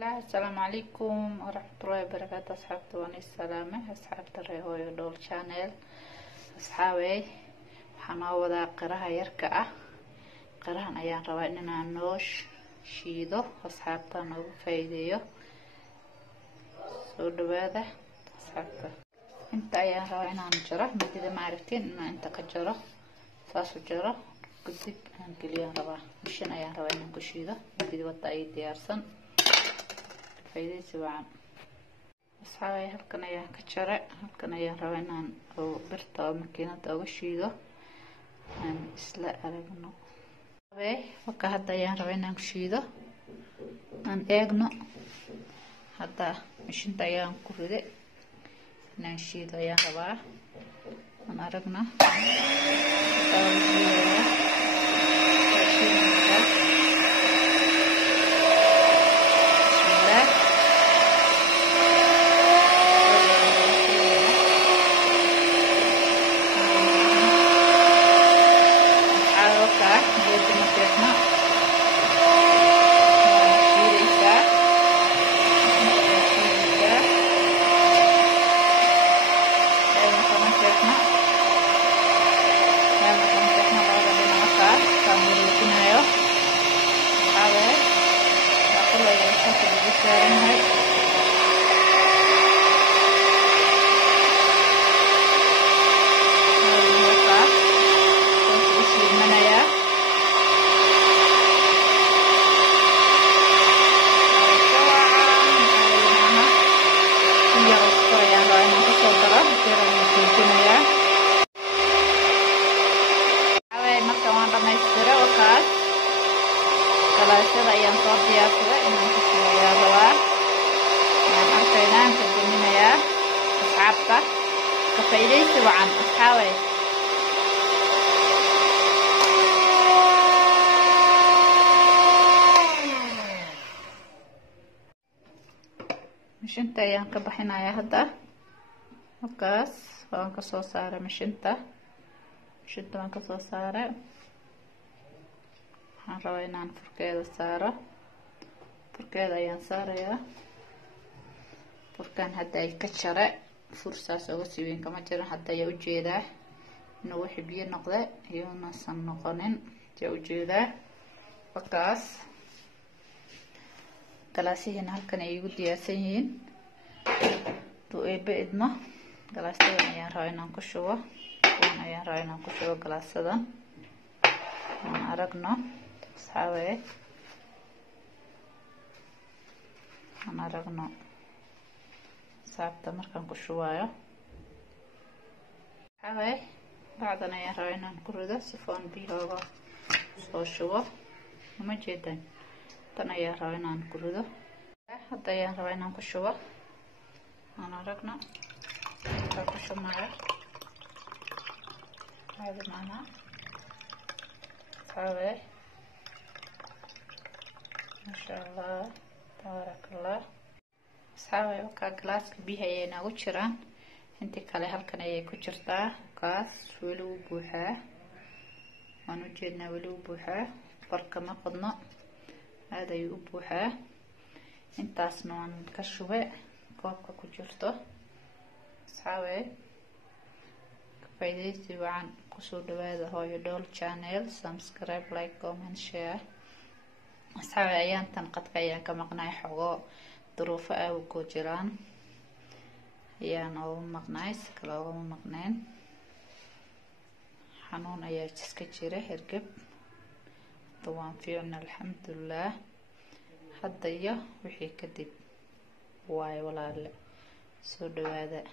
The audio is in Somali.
الله السلام عليكم ورحمة الله وبركاته. أصحابتي وأنا السلامة أصحابتي الرهوي دول شانيل أصحابي حنوضع قراها يركع قراها أيام روائنا نوش شيدو أصحابتي نو فايديو سود هذا أصحابتي أنت أيام روائنا نجرة مثل ما عرفتين إنه أنت كجرة ساسو جرة كذب هنقليان روا مشان أيام روائنا نكشيدو مثل وطاي ديارسن فايدة سواء أصحابي هلكن أيام كجرة هلكن أيام روائنا أو برتا مكينة أو شيدو isla aragno waka hadda ayaan rabaa inaan ku shiido aan eegno hadda mishinta ayaan ku riday inaan shiido ayaan rabaa aan aragno galaashada ayaan soo diyaarsaday inaan ku shiido rabaa aan arkaynaan ka duminayaa asxaabta ka faa'iideysi wacan asxaabay mishinta ayaan ka bixinayaa hadda markaas waan ka soo saaray mishinta waan ka soo saaray waxaan rabaa inaan furkeeda saaro furkeeda ayaan saarayaa furkan hadda ay ka jare fursaas uga siweyn kama jiran hadda ayaa ujeedaa inuu wixii biyo noqda iyuunasan noqonin ayaa ujeedaa markaas galaasihiina halkan ay igu diyaarsan yihiin duu eebe idmo galaasadan ayaan rabaa inaan ku shubo ayaan rabaa inaan ku shubo galaasadan aan aragno asxaabe aan aragno saabta markaan ku shubayo asxaabe bacdan ayaan rabaa inaan ku rido sifoon biyahooga soo shubo uma jeedan tan ayaan rabaa inaan ku rido hadda ayaan rabaa inaan ku shubo aan aragno markaan ku shubnayo هذا معنا صابر ما شاء الله تبارك الله صابر وكا جلاس بيها ينا وشران انتي كالي هالكن ايه كجرتا كاس ولو بوحا ونوجدنا ولو بوحا بركة ما قدنا هذا يبوحا انتاس نوان كشوه كوكا كجرتا صابر فايدتي وعن قصود هذا هو يدول channel subscribe like comment share أصحابي أيام تنقد كيان كما قناي حقو ظروف أو كوجران أيام أو مقنايس كلاو مقنين حنون أيام تسكتشيره هرقب طبعا فينا الحمد لله حتى وحي كدب واي ولا لا سود هذا